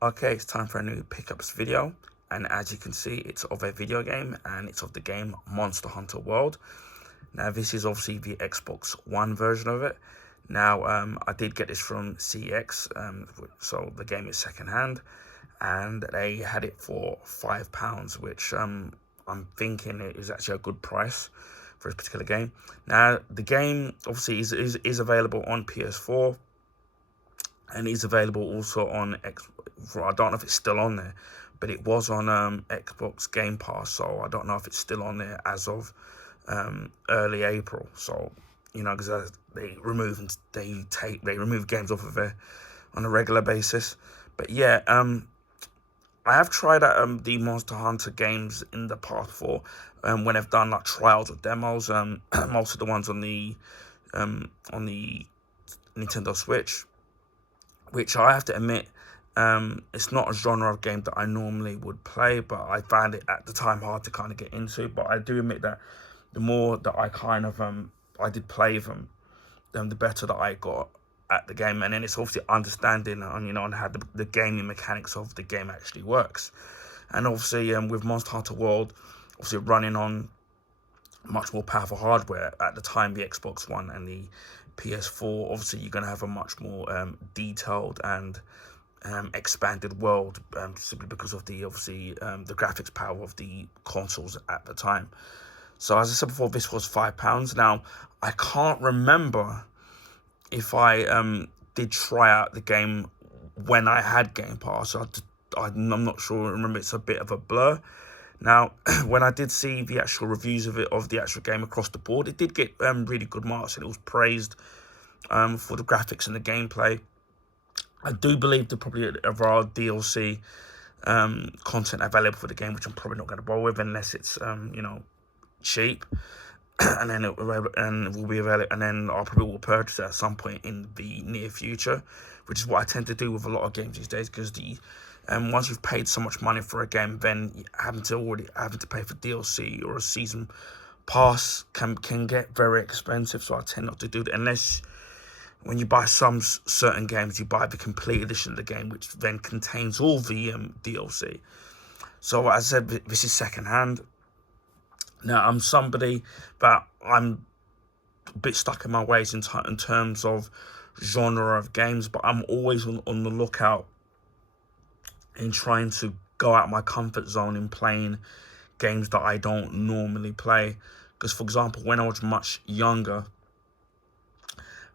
Okay, it's time for a new pickups video, and as you can see, it's of a video game, and it's of the game Monster Hunter World. Now, this is obviously the Xbox One version of it. Now, I did get this from CX, so the game is secondhand, and they had it for £5, which I'm thinking it is actually a good price for this particular game. Now, the game obviously is available on PS4. And is available also on I don't know if it's still on there, but it was on Xbox Game Pass, so I don't know if it's still on there as of early April. So because they remove games off of there on a regular basis. But yeah, I have tried out the Monster Hunter games in the past before, when I've done like trials or demos. Most of the ones on the Nintendo Switch, which I have to admit, it's not a genre of game that I normally would play, but I found it at the time hard to kind of get into. But I do admit that the more that I kind of I did play them, the better that I got at the game. And then it's obviously understanding on how the gaming mechanics of the game actually works. And obviously with Monster Hunter World, obviously running on much more powerful hardware at the time, the Xbox One and the PS4, obviously you're going to have a much more detailed and expanded world, simply because of the graphics power of the consoles at the time. So as I said before, this was £5. Now, I can't remember if I did try out the game when I had Game Pass. I'm not sure. Remember, it's a bit of a blur. Now, when I did see the actual reviews of the actual game across the board, it did get really good marks, and it was praised for the graphics and the gameplay. I do believe there probably are DLC content available for the game, which I'm probably not going to bother with unless it's cheap, and then it will be available, and then I probably will purchase it at some point in the near future, which is what I tend to do with a lot of games these days, because once you've paid so much money for a game, then having to pay for DLC or a season pass can get very expensive. So I tend not to do that unless when you buy some certain games, you buy the complete edition of the game, which then contains all the DLC. So as I said, this is secondhand. Now, I'm somebody that I'm a bit stuck in my ways in terms of genre of games, but I'm always on the lookout in trying to go out my comfort zone in playing games that I don't normally play. Because, for example, when I was much younger,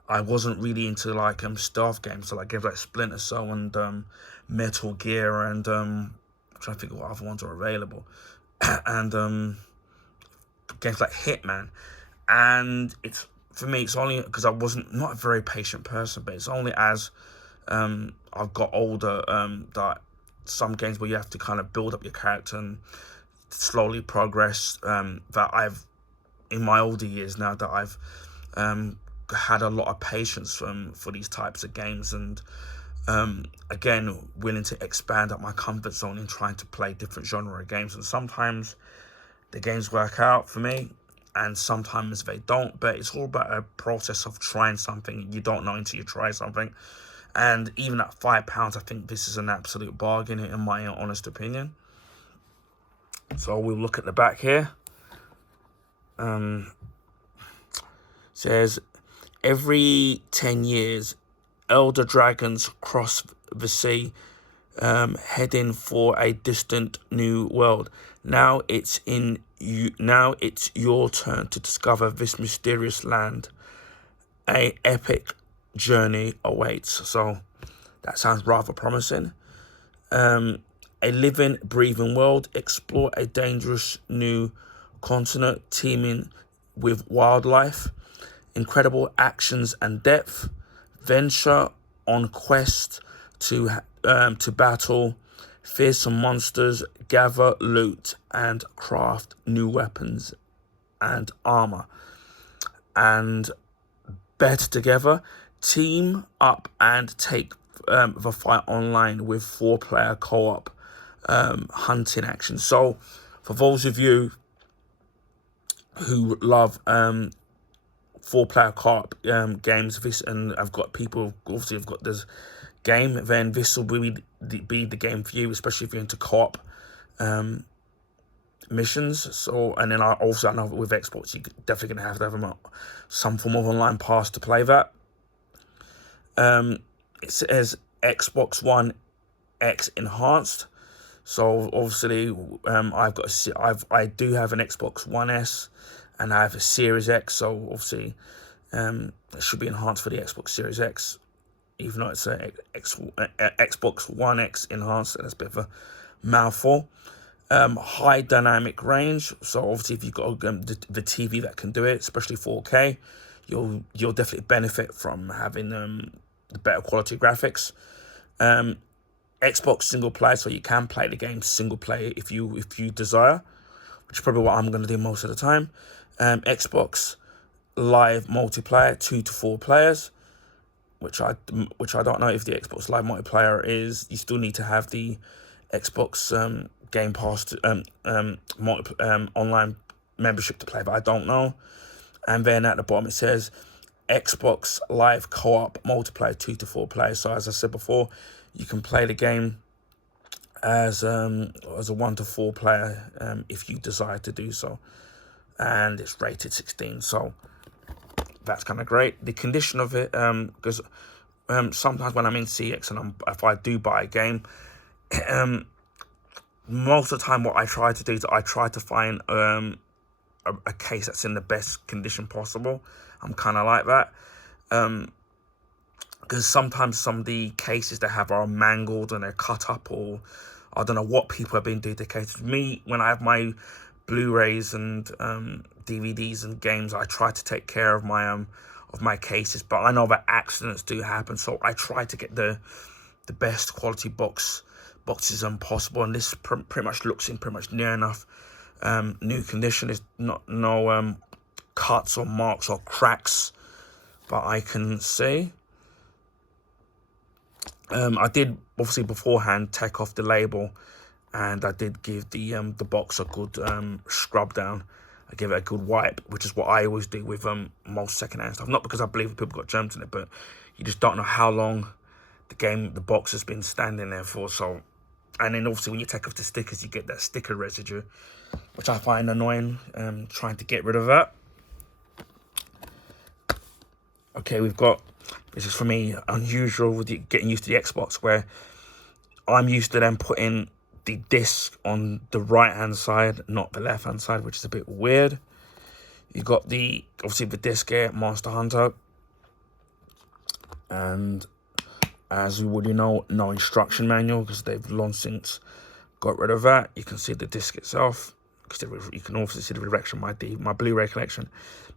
I wasn't really into like stealth games, so like games like Splinter Cell and Metal Gear, and I'm trying to think of what other ones are available, and games like Hitman. And it's, for me, it's only because I wasn't not a very patient person, but it's only as I've got older that some games where you have to kind of build up your character and slowly progress, that I've, in my older years now, that I've had a lot of patience for these types of games, and again, willing to expand up my comfort zone in trying to play different genre of games. And sometimes the games work out for me, and sometimes they don't, but it's all about a process of trying something. You don't know until you try something. And even at £5, I think this is an absolute bargain, in my honest opinion. So we'll look at the back here. Says, every 10 years, elder dragons cross the sea, heading for a distant new world. Now it's your turn to discover this mysterious land. A epic journey awaits. So that sounds rather promising. A living, breathing world. Explore a dangerous new continent teeming with wildlife, incredible actions and depth. Venture on quest to battle fearsome monsters, gather loot, and craft new weapons and armor. And better together, team up and take the fight online with 4-player co-op hunting action. So for those of you who love 4-player co-op games, this, and I've got people, obviously I've got, there's game, then this will be the game for you, especially if you're into co-op missions. So, and then I know with Xbox, you're definitely going to have some form of online pass to play that. It says Xbox One X enhanced. So obviously, I do have an Xbox One S, and I have a Series X. So obviously, it should be enhanced for the Xbox Series X, even though it's a Xbox One X enhanced. That's a bit of a mouthful. High dynamic range. So obviously, if you've got the TV that can do it, especially 4K, you'll definitely benefit from having the better quality graphics. Xbox single player, so you can play the game single player if you desire, which is probably what I'm going to do most of the time. Xbox Live multiplayer, 2 to 4 players, which I don't know if the Xbox Live multiplayer is. You still need to have the Xbox Game Pass online membership to play, but I don't know. And then at the bottom it says Xbox Live co-op multiplayer, 2 to 4 players. So as I said before, you can play the game as a 1 to 4 player if you desire to do so, and it's rated 16. So that's kind of great. The condition of it, because sometimes when I'm in CX and if I do buy a game, most of the time what I try to do is I try to find a case that's in the best condition possible. I'm kind of like that. Because sometimes some of the cases they have are mangled and they're cut up, or I don't know what people have been doing to cases. Me, when I have my Blu-rays and DVDs and games, I try to take care of my cases, but I know that accidents do happen, so I try to get the best quality boxes possible, and this pretty much looks in pretty much near enough new condition. There's no cuts or marks or cracks that I can see. I did obviously beforehand take off the label, and I did give the box a good scrub down. I give it a good wipe, which is what I always do with most secondhand stuff. Not because I believe people got germs in it, but you just don't know how long the box has been standing there for. So, and then obviously when you take off the stickers, you get that sticker residue, which I find annoying. Trying to get rid of that. Okay, this is for me unusual with getting used to the Xbox, where I'm used to them putting the disc on the right hand side, not the left hand side, which is a bit weird. You got obviously the disc here, Monster Hunter, and as you already know, no instruction manual because they've long since got rid of that. You can see the disc itself, because you can also see the direction of my Blu-ray collection,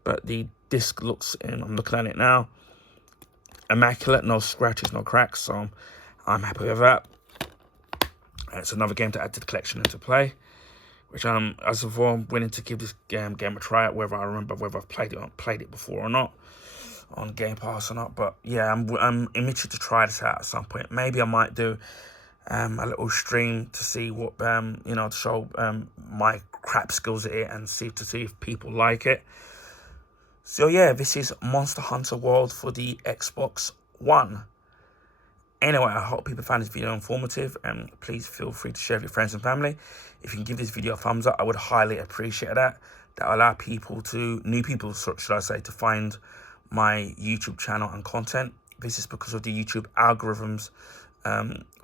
but the disc looks in. I'm looking at it now, immaculate, no scratches, no cracks, so I'm happy with that. It's another game to add to the collection and to play, which as of I'm willing to give this game a try, whether I've played it before or not on Game Pass or not. But yeah, I'm itching to try this out at some point. Maybe I might do a little stream to see what to show my crap skills at it and see if people like it. So yeah, this is Monster Hunter World for the Xbox One. Anyway, I hope people found this video informative, and please feel free to share with your friends and family. If you can give this video a thumbs up, I would highly appreciate that. That will allow new people, should I say, to find my YouTube channel and content. This is because of the YouTube algorithms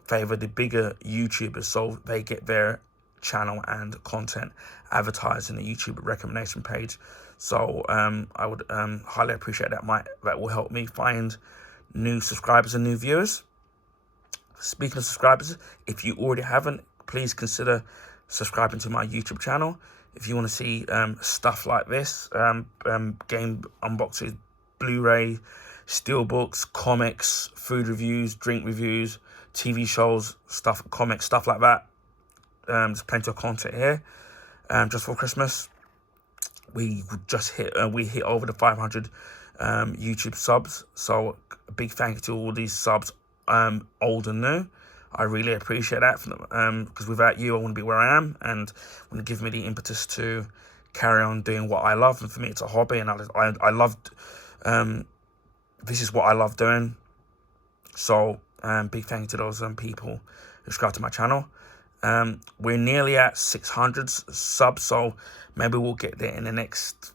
favor the bigger YouTubers, so they get their channel and content advertised in the YouTube recommendation page. So I would highly appreciate that. That will help me find new subscribers and new viewers. Speaking of subscribers, if you already haven't, please consider subscribing to my YouTube channel. If you want to see stuff like this, game unboxing, Blu-ray, steelbooks, comics, food reviews, drink reviews, TV shows, comics, stuff like that. There's plenty of content here. Just for Christmas, we hit over the 500 YouTube subs. So a big thank you to all these subs, old and new. I really appreciate that, because without you, I wouldn't be where I am, and wouldn't give me the impetus to carry on doing what I love. And for me, it's a hobby, and I loved. This is what I love doing. So Big thank you to those people who subscribe to my channel. We're nearly at 600 subs, so maybe we'll get there in the next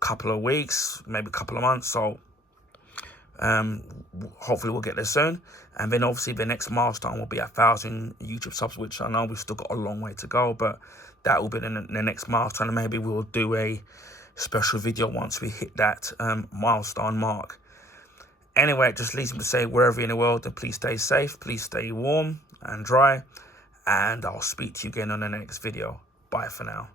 couple of weeks, maybe a couple of months. So hopefully we'll get there soon. And then obviously the next milestone will be 1,000 YouTube subs, which I know we've still got a long way to go, but that will be the next milestone. And maybe we'll do a special video once we hit that milestone mark. Anyway, it just leaves me to say, wherever you're in the world, then please stay safe, please stay warm and dry, and I'll speak to you again on the next video. Bye for now.